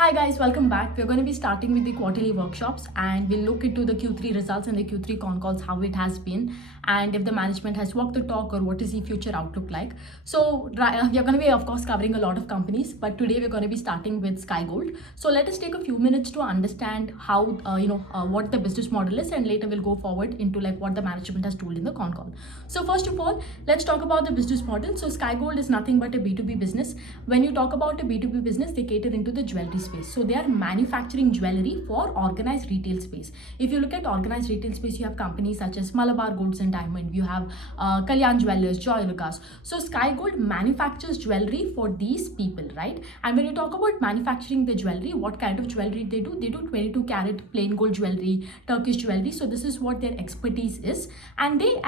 Hi guys, welcome back. We're going to be starting with the quarterly workshops and we'll look into the Q3 results and the Q3 con calls, how it has been, and if the management has walked the talk or what is the future outlook like. So we're going to be of course covering a lot of companies, but today we're going to be starting with Sky Gold. So let us take a few minutes to understand how what the business model is, and later we'll go forward into like what the management has told in the con call. So first of all, let's talk about the business model. So Sky Gold is nothing but a B2B business. When you talk about a B2B business, they cater into the jewelry space. So they are manufacturing jewelry for organized retail space. If you look at organized retail space, you have companies such as Malabar Golds and Diamond, you have Kalyan Jewelers, Joy Lucas. So Sky Gold manufactures jewelry for these people, right? And when you talk about manufacturing the jewelry, what kind of jewelry they do? They do 22 carat plain gold jewelry, Turkish jewelry. So this is what their expertise is, and they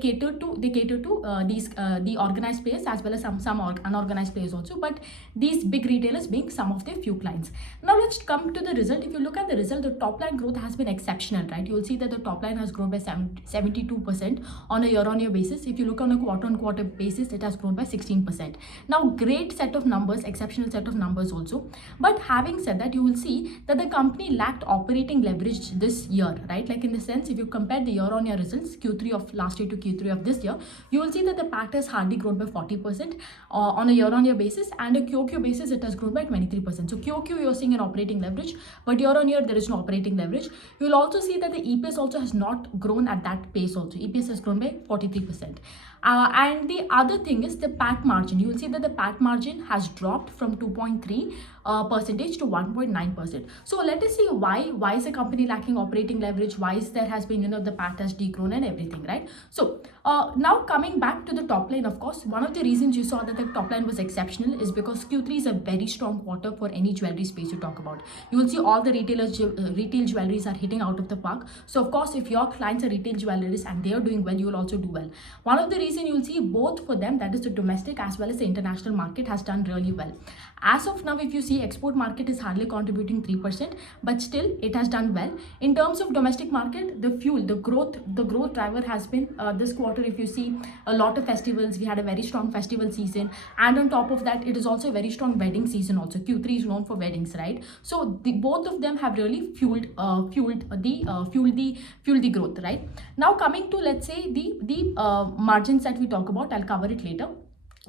cater to the organized players as well as some unorganized players also. But these big retailers being some of their few clients. Now let's come to the result. If you look at the result, the top line growth has been exceptional, right? You will see that the top line has grown by 72% on a year-on-year basis. If you look on a quarter-on-quarter basis, it has grown by 16%. Now, great set of numbers, exceptional set of numbers also. But having said that, you will see that the company lacked operating leverage this year, right? Like in the sense, if you compare the year-on-year results, Q3 of last year to Q3 of this year, you will see that the PAT has hardly grown by 40% on a year-on-year basis, and a QOQ basis, it has grown by 23%. So QOQ, you're seeing an operating leverage, but year-on-year, there is no operating leverage. You will also see that the EPS also has not grown at that pace also. EPS has grown by 43%. And the other thing is the PAT margin. You will see that the PAT margin has dropped from 2.3 percentage to 1.9%. So let us see why is the company lacking operating leverage? Why is there has been the PAT has degrown and everything, right? So now coming back to the top line, of course, one of the reasons you saw that the top line was exceptional is because Q3 is a very strong quarter for any jewelry space you talk about. You will see all the retail jewelries are hitting out of the park. So of course, if your clients are retail jewelers and they are doing well, you will also do well. One of the reason you will see both for them, that is the domestic as well as the international market, has done really well. As of now, if you see, export market is hardly contributing 3%, but still it has done well. In terms of domestic market, the growth driver has been this quarter. If you see, a lot of festivals, we had a very strong festival season, and on top of that, it is also a very strong wedding season also. Q3 is known for weddings, right? So both of them have really fueled the growth, right? Now coming to, let's say, the margins that we talk about, I'll cover it later.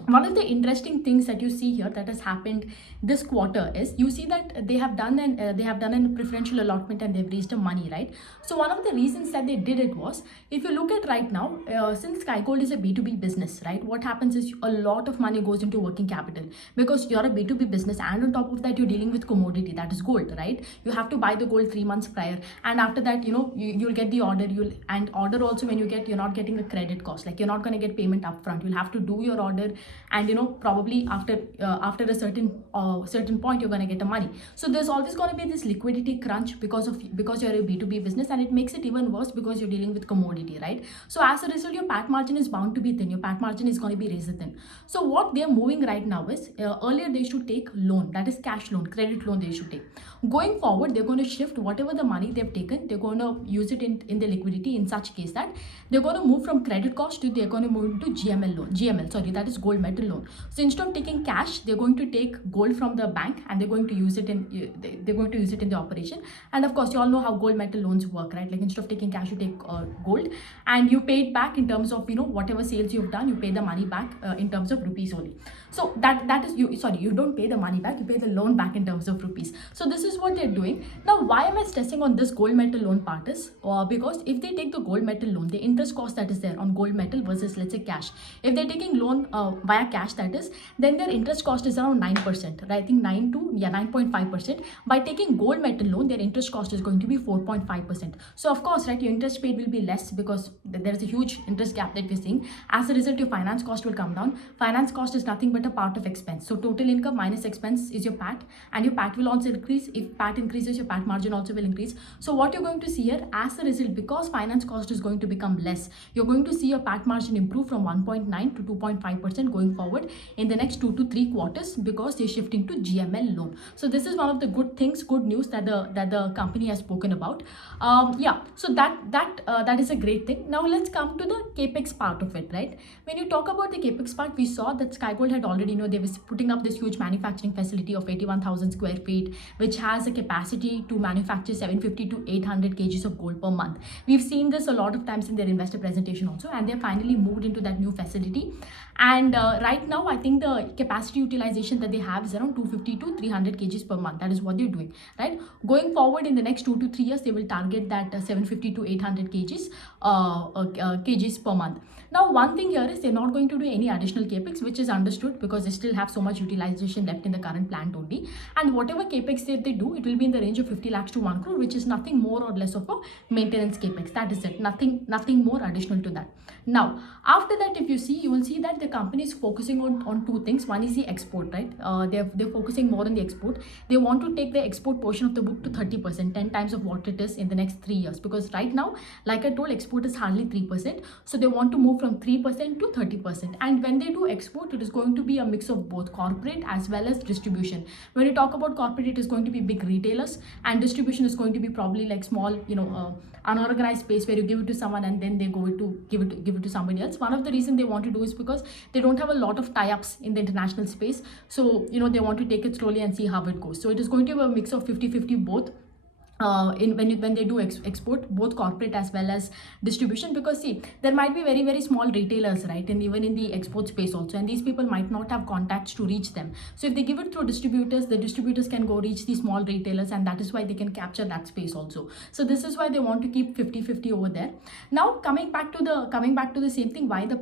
One of the interesting things that you see here that has happened this quarter is you see that they have done a preferential allotment and they've raised the money, right? So one of the reasons that they did it was, if you look at right now, since Sky Gold is a B2B business, right, what happens is a lot of money goes into working capital because you're a B2B business, and on top of that, you're dealing with commodity, that is gold, right? You have to buy the gold 3 months prior, and after that, you'll get the order. And order also, when you get, you're not getting a credit cost, like you're not going to get payment upfront. You'll have to do your order, and probably after a certain point, you're going to get the money. So there's always going to be this liquidity crunch because you're a B2B business, and it makes it even worse because you're dealing with commodity, right? So as a result, your PAT margin is bound to be thin. Your PAT margin is going to be razor thin. So what they're moving right now is, earlier they should take loan, that is cash loan, credit loan they should take. Going forward, they're going to shift whatever the money they've taken, they're going to use it in the liquidity, in such case that they're going to move from credit cost to, they're going to move into GML, sorry, that is gold metal loan. So instead of taking cash, they're going to take gold from the bank, and they're going to use it in the operation. And of course, you all know how gold metal loans work, right? Like instead of taking cash, you take gold, and you pay it back in terms of whatever sales you've done, you pay the money back in terms of rupees only. So that is you don't pay the money back, you pay the loan back in terms of rupees. So this is what they're doing. Now, why am I stressing on this gold metal loan part is because if they take the gold metal loan, the interest cost that is there on gold metal versus, let's say, cash, if they're taking loan via cash, that is, then their interest cost is around 9%, right? I think 9.5%. By taking gold metal loan, their interest cost is going to be 4.5%. So of course, right, your interest paid will be less because there is a huge interest gap that we're seeing. As a result, your finance cost will come down. Finance cost is nothing but a part of expense. So total income minus expense is your PAT, and your PAT will also increase. If PAT increases, your PAT margin also will increase. So what you're going to see here, as a result, because finance cost is going to become less, you're going to see your PAT margin improve from 1.9 to 2.5%, margin going forward in the next 2 to 3 quarters because they're shifting to GML loan. So this is one of the good things, good news that the company has spoken about. Yeah, so that is a great thing. Now let's come to the capex part of it, right? When you talk about the capex part, we saw that Sky Gold had already, they were putting up this huge manufacturing facility of 81,000 square feet, which has a capacity to manufacture 750 to 800 kgs of gold per month. We've seen this a lot of times in their investor presentation also, and they finally moved into that new facility. And right now, I think the capacity utilization that they have is around 250 to 300 kgs per month. That is what they're doing, right? Going forward in the next 2 to 3 years, they will target that 750 to 800 kgs per month. Now, one thing here is they're not going to do any additional capex, which is understood because they still have so much utilization left in the current plant only. And whatever capex that they do, it will be in the range of 50 lakhs to 1 crore, which is nothing more or less of a maintenance capex. That is it. Nothing more additional to that. Now, after that, if you see, you will see that the company is focusing on two things. One is the export, right? They're focusing more on the export. They want to take the export portion of the book to 30%, 10 times of what it is in the next 3 years. Because right now, like I told, export is hardly 3%. So they want to move from 3% to 30%. And when they do export, it is going to be a mix of both corporate as well as distribution. When you talk about corporate, it is going to be big retailers, and distribution is going to be probably like small, unorganized space where you give it to someone and then they go to give it to somebody else. One of the reasons they want to do is because they don't have a lot of tie-ups in the international space. So, they want to take it slowly and see how it goes. So it is going to be a mix of 50-50 both. When they do export, both corporate as well as distribution, because see, there might be very, very small retailers, right, and even in the export space also, and these people might not have contacts to reach them. So if they give it through distributors, the distributors can go reach the small retailers, and that is why they can capture that space also. So this is why they want to keep 50-50 over there. Now coming back to the same thing, why the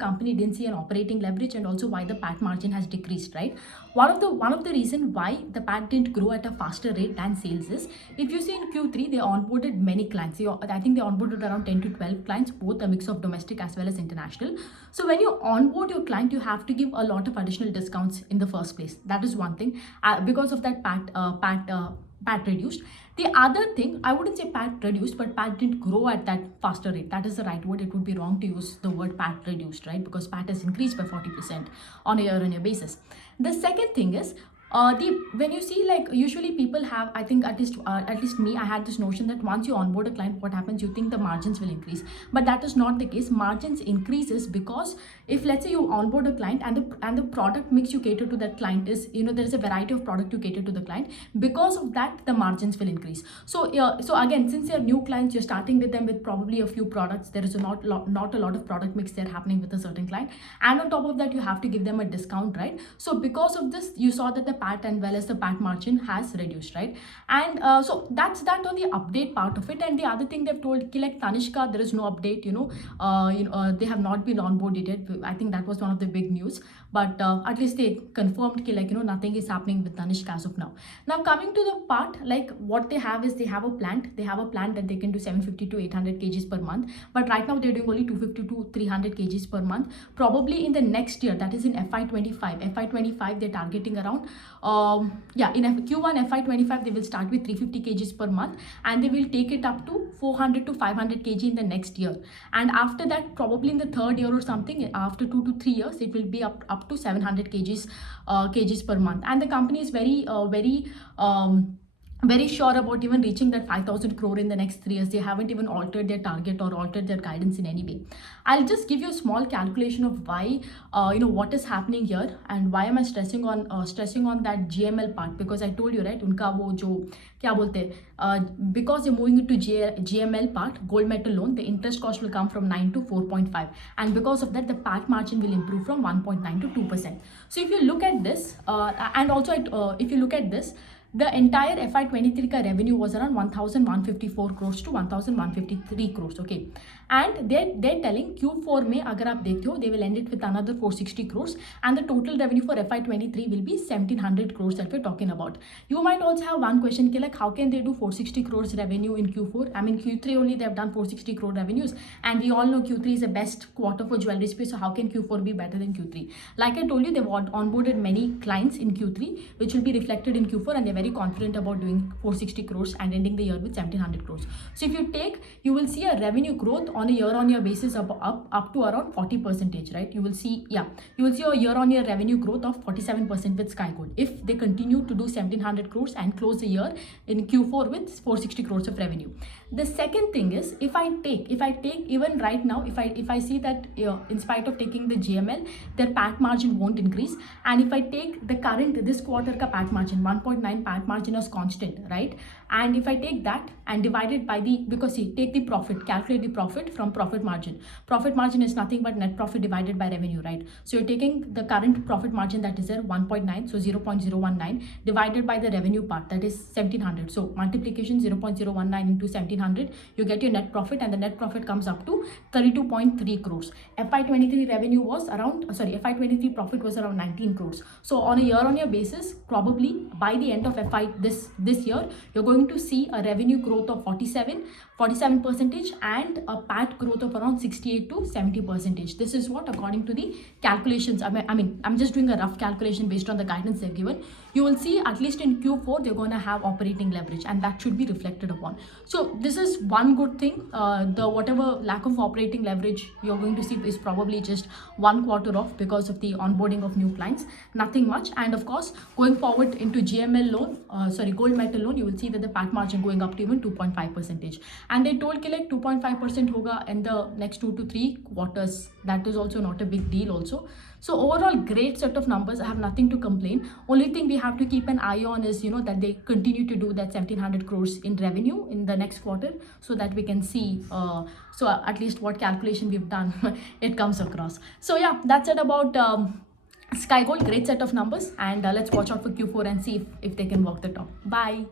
company didn't see an operating leverage, and also why the PAT margin has decreased, right? One of the reason why the PAT didn't grow at a faster rate than sales is, if you see in Q3, they onboarded many clients. I think they onboarded around 10 to 12 clients, both a mix of domestic as well as international. So when you onboard your client, you have to give a lot of additional discounts in the first place. That is one thing. Because of that, PAT reduced. The other thing, I wouldn't say PAT reduced, but PAT didn't grow at that faster rate. That is the right word. It would be wrong to use the word PAT reduced, right? Because PAT has increased by 40% on a year-on-year basis. The second thing is, when you see, like, usually people have, I think at least me, I had this notion that once you onboard a client, what happens, you think the margins will increase, but that is not the case. Margins increases because if, let's say, you onboard a client and the product mix you cater to that client is, there is a variety of product you cater to the client, because of that the margins will increase. So again, since you're new clients, you're starting with them with probably a few products, there is not a lot of product mix there happening with a certain client, and on top of that you have to give them a discount, right? So because of this, you saw that the PAT and well as the PAT margin has reduced, right? And so that's that on the update part of it. And the other thing they've told, like Tanishka, there is no update, they have not been onboarded yet. I think that was one of the big news, but at least they confirmed nothing is happening with Tanishka as of now. Now coming to the part, like what they have is, they have a plant that they can do 750 to 800 kgs per month, but right now they're doing only 250 to 300 kgs per month. Probably in the next year, that is in FY25, they're targeting around in Q1 FY25 they will start with 350 kgs per month, and they will take it up to 400 to 500 kg in the next year. And after that, probably in the third year or something, after 2 to 3 years, it will be up to 700 kgs per month. And the company is very sure about even reaching that 5,000 crore in the next 3 years. They haven't even altered their target or altered their guidance in any way. I'll just give you a small calculation of why, what is happening here, and why am I stressing on that GML part, because I told you, right, unka wo jo kya bolte because you're moving into GML part, gold metal loan, the interest cost will come from 9 to 4.5, and because of that the PAT margin will improve from 1.9 to 2%. So if you look at this, and also if you look at this, the entire FY23 ka revenue was around 1,154 crores to 1,153 crores, okay? And they're telling Q4 mein, agar aap dekhte ho, they will end it with another 460 crores, and the total revenue for FY23 will be 1,700 crores that we're talking about. You might also have one question, like, how can they do 460 crores revenue in Q4? I mean, Q3 only they have done 460 crore revenues, and we all know Q3 is the best quarter for jewelry space, so how can Q4 be better than Q3? Like I told you, they've onboarded many clients in Q3, which will be reflected in Q4, and they're very very confident about doing 460 crores and ending the year with 1700 crores. So if you take, you will see a revenue growth on a year-on-year basis up to around 40%, right? You will see a year-on-year revenue growth of 47% with Sky Gold if they continue to do 1700 crores and close the year in Q4 with 460 crores of revenue. The second thing is, if I take even right now, if I see that in spite of taking the GML, their PAT margin won't increase, and if I take the current this quarter ka PAT margin 1.9 PAT margin is constant, right? And if I take that and divide it by the, because see, take the profit, calculate the profit from profit margin. Profit margin is nothing but net profit divided by revenue, right? So you're taking the current profit margin that is there 1.9, so 0.019 divided by the revenue part, that is 1700. So multiplication 0.019 into 1700, you get your net profit, and the net profit comes up to 32.3 crores. FY23 revenue was around, FY23 profit was around 19 crores. So on a year-on-year basis, probably by the end of FY this year, you're going to see a revenue growth of 47% and a PAT growth of around 68 to 70%. This is what, according to the calculations, I'm just doing a rough calculation based on the guidance they've given. You will see at least in Q4 they're going to have operating leverage, and that should be reflected upon. So this is one good thing. The whatever lack of operating leverage you're going to see is probably just 1 quarter off because of the onboarding of new clients, nothing much. And of course, going forward into GML loan, gold metal loan, you will see that the PAT margin going up to even 2.5%. And they told like 2.5% hoga in the next 2 to 3 quarters. That is also not a big deal also. So overall, great set of numbers. I have nothing to complain. Only thing we have to keep an eye on is, that they continue to do that 1700 crores in revenue in the next quarter, so that we can see, so at least what calculation we've done, it comes across. So yeah, that's it about Sky Gold. Great set of numbers, and let's watch out for Q4 and see if they can walk the talk. Bye.